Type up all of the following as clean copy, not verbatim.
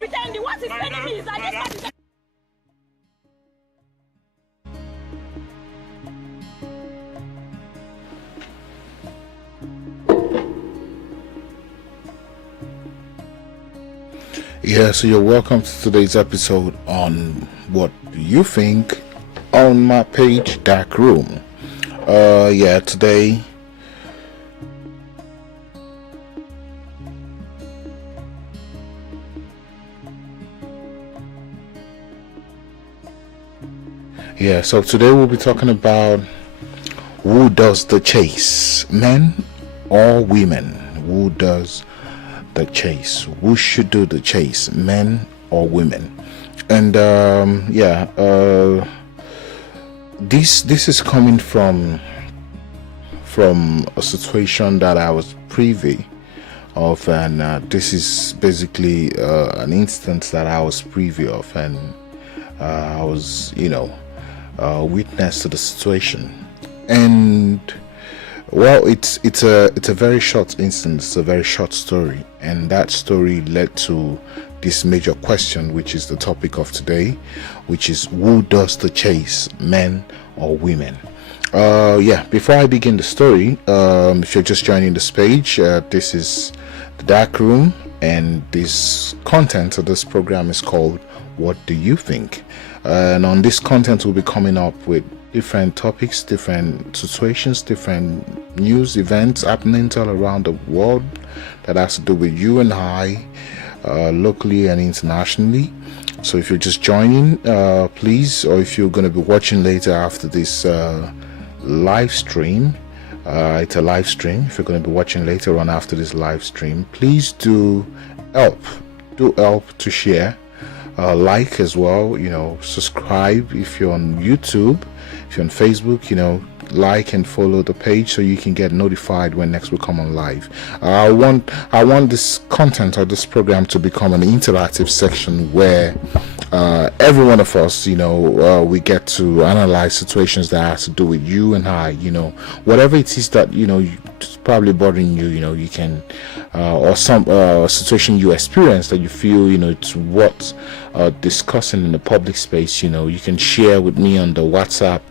Pretending what his enemies are just Yeah, so you're welcome to today's episode on What Do You Think on my page Dark Room. Today today we'll be talking about who does the chase, men or women. Who does the chase? Who should do the chase, men or women? And this is coming from a situation that I was privy of, and this is basically an instance that I was privy of, and I was witness to the situation. And well, it's a very short instance, a very short story, and that story led to this major question, which is the topic of today, which is who does the chase, men or women? Before I begin the story, if you're just joining this page, this is the Dark Room, and this content of this program is called What Do You Think? And on this content, we'll be coming up with different topics, different situations, different news events happening all around the world that has to do with you and I, locally and internationally. So if you're just joining, please, or if you're going to be watching later after this live stream, it's a live stream. If you're going to be watching later on after this live stream, please do help to share. Like as well, subscribe if you're on YouTube, if you're on Facebook, like and follow the page so you can get notified when next we come on live. I want this content or this program to become an interactive section where every one of us, we get to analyze situations that has to do with you and I, whatever it is that it's probably bothering you, you can or some situation you experience that you feel it's worth discussing in the public space. You can share with me on the WhatsApp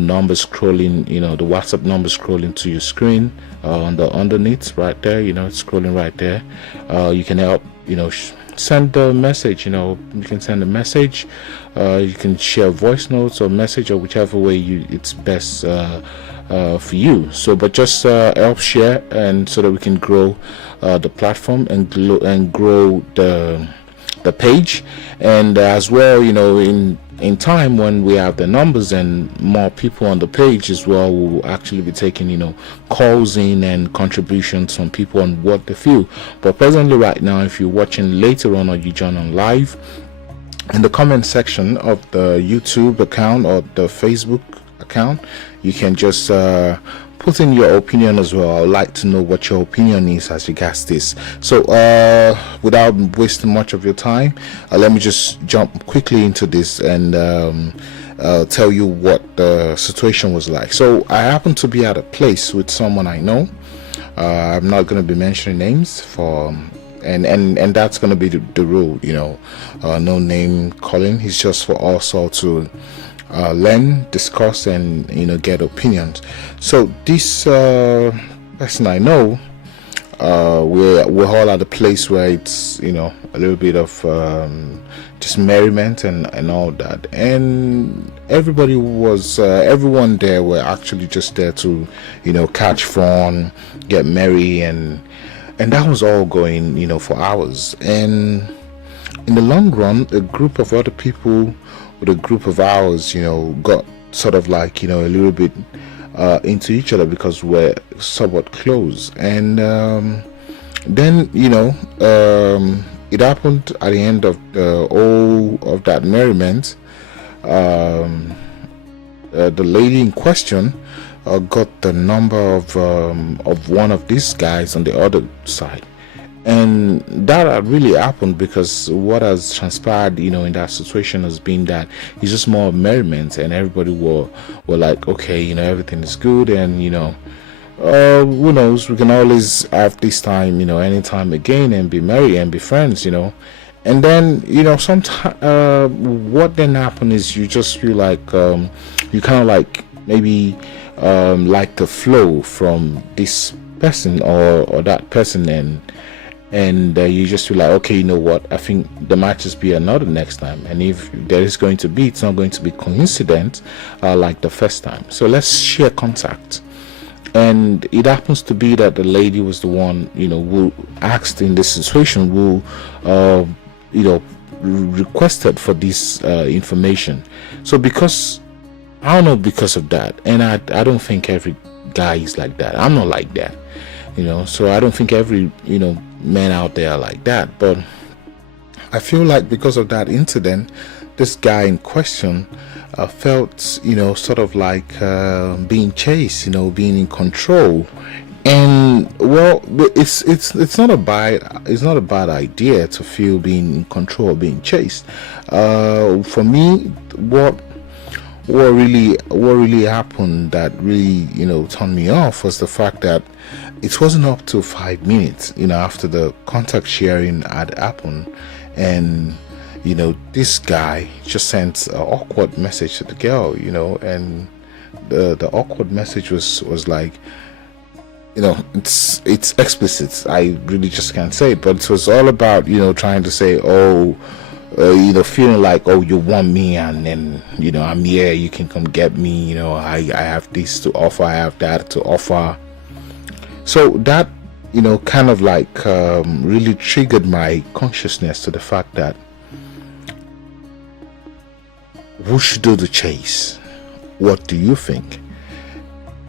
number scrolling, the WhatsApp number scrolling to your screen on the underneath right there, it's scrolling right there. You can help, send a message, you can send a message, you can share voice notes or message, or whichever way it's best for you. So but just help share, and so that we can grow the platform and grow the page. And as well, in time when we have the numbers and more people on the page as well, we'll actually be taking calls in and contributions from people on what they feel. But presently right now, if you're watching later on or you join on live, in the comment section of the YouTube account or the Facebook account, you can just put in your opinion as well. I'd like to know what your opinion is as regards this. So without wasting much of your time, let me just jump quickly into this and tell you what the situation was like. So I happened to be at a place with someone I know. I'm not going to be mentioning names for, and that's going to be the rule, no name calling. It's just for us all to learn, discuss, and get opinions. So this person I know, we're all at a place where it's a little bit of just merriment and all that, and everyone there were actually just there to catch fun, get merry, and that was all going for hours. And in the long run, a group of other people with a group of ours got sort of like a little bit into each other because we're somewhat close. And then it happened at the end of all of that merriment. The lady in question got the number of one of these guys on the other side, and that really happened because what has transpired in that situation has been that it's just more merriment, and everybody were like, okay, everything is good, and who knows, we can always have this time anytime again and be merry and be friends. And then sometimes what then happen is you just feel like you kind of like maybe like the flow from this person or that person, and you just feel like, okay, what, I think there might just be another next time, and if there is going to be, it's not going to be coincident like the first time. So let's share contact. And it happens to be that the lady was the one who asked in this situation, who requested for this information. So because of that, and I don't think every guy is like that. I'm not like that, so I don't think every men out there are like that. But I feel like because of that incident, this guy in question felt sort of like being chased, being in control. And well, it's not a bad idea to feel being in control, being chased. For me, what really happened that really turned me off was the fact that it wasn't up to 5 minutes after the contact sharing had happened, and this guy just sent an awkward message to the girl, and the awkward message was like, it's explicit. I really just can't say it, but it was all about trying to say, feeling like, oh, you want me, and then I'm here, you can come get me, I have this to offer, I have that to offer. So that kind of like really triggered my consciousness to the fact that who should do the chase? What do you think?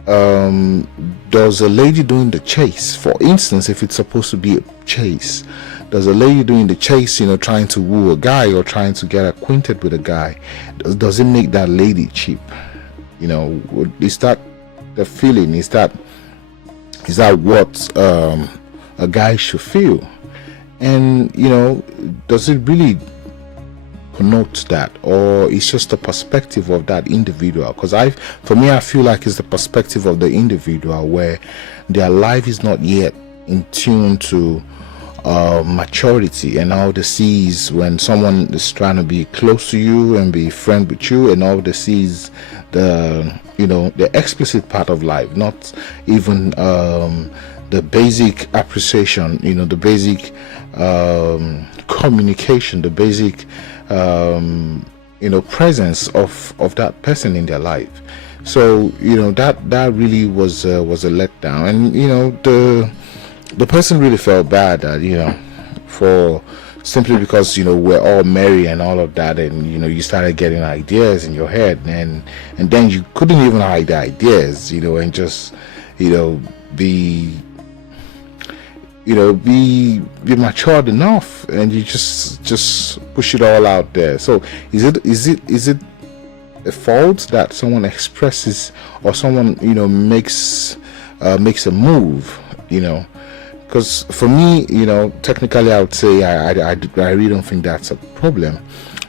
Does a lady doing the chase, for instance, if it's supposed to be a chase, does a lady doing the chase, trying to woo a guy or trying to get acquainted with a guy, does it make that lady cheap? Is that the feeling? Is that what a guy should feel? And does it really connote that, or it's just the perspective of that individual? Because for me, I feel like it's the perspective of the individual where their life is not yet in tune to maturity, and all they see is when someone is trying to be close to you and be friend with you, and all they see is the explicit part of life, not even the basic appreciation, the basic communication, the basic presence of that person in their life. So that really was a letdown, and the person really felt bad that for simply because we're all merry and all of that, and you started getting ideas in your head, and then you couldn't even hide the ideas, and just be matured enough, and you just push it all out there. So is it a fault that someone expresses, or someone makes a move? Because for me, technically I would say I really don't think that's a problem.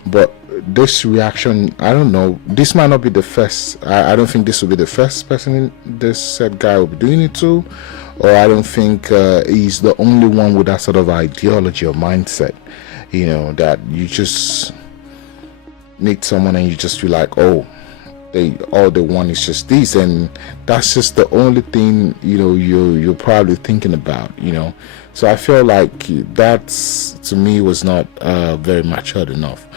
But this reaction, I don't know, this might not be the first. I don't think this will be the first person this said guy will be doing it to, or I don't think he's the only one with that sort of ideology or mindset, you know, that you just meet someone and you just feel like, oh, all they want is just this, and that's just the only thing, you know, you're probably thinking about, you know. So I feel like that's, to me, was not very matured enough.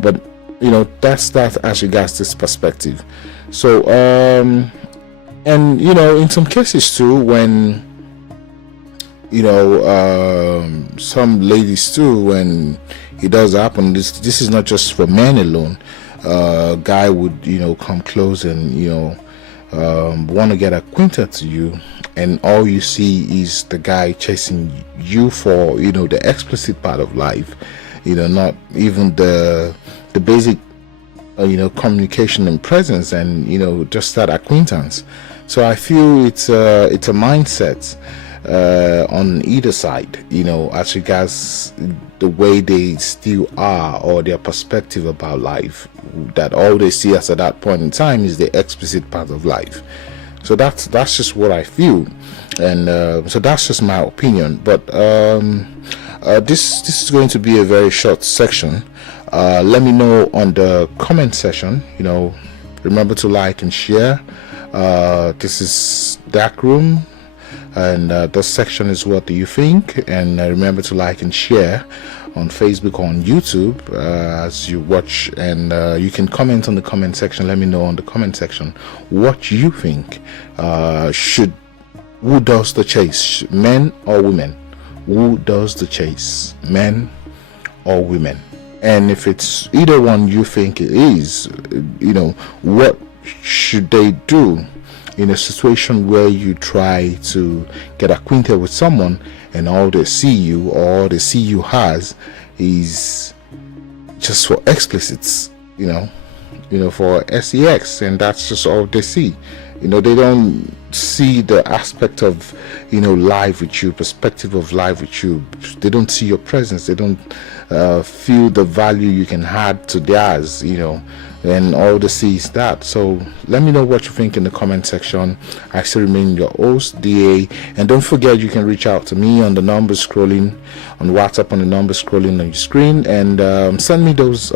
But you know, that's as regards this perspective. So and you know, in some cases too, when you know, some ladies too, when it does happen, this is not just for men alone. Guy would, you know, come close and, you know, want to get acquainted to you, and all you see is the guy chasing you for, you know, the explicit part of life, you know, not even the basic you know, communication and presence, and you know, just that acquaintance. So I feel it's a mindset on either side, you know, as regards the way they still are, or their perspective about life, that all they see us at that point in time is the explicit part of life. So that's just what I feel, and so that's just my opinion. But this is going to be a very short section. Let me know on the comment section, you know, remember to like and share. This is Dark Room, and this section is what do you think, and remember to like and share on Facebook or on YouTube as you watch, and you can comment on the comment section. Let me know on the comment section what you think. Who does the chase, men or women? Who does the chase, men or women? And if it's either one you think it is, you know, what should they do in a situation where you try to get acquainted with someone and all they see you, or all they see you has, is just for explicits, you know, for sex, and that's just all they see. You know, they don't see the aspect of, you know, life with you, perspective of life with you. They don't see your presence. They don't feel the value you can add to theirs, you know, and all they see is that. So let me know what you think in the comment section. I still remain your host, DA, and don't forget you can reach out to me on the number scrolling on WhatsApp, on the number scrolling on your screen, and send me those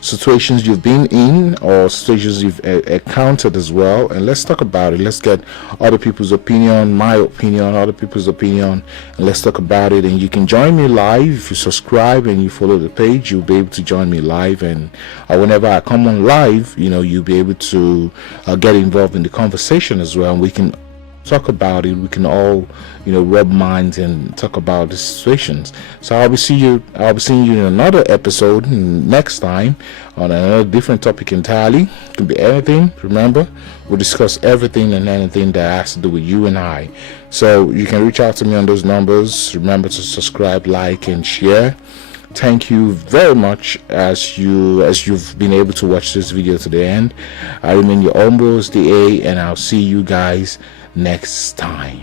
situations you've been in, or situations you've encountered as well, and let's talk about it. Let's get other people's opinion, my opinion, other people's opinion, and let's talk about it. And you can join me live if you subscribe and you follow the page. You'll be able to join me live, and whenever I come on live, you know, you'll be able to get involved in the conversation as well, and we can talk about it. We can all, you know, rub minds and talk about the situations. So I'll be seeing you in another episode next time on another different topic entirely. It can be anything. Remember, we'll discuss everything and anything that has to do with you and I. So you can reach out to me on those numbers. Remember to subscribe, like, and share. Thank you very much as you've been able to watch this video to the end. I remain your humble DA, and I'll see you guys next time.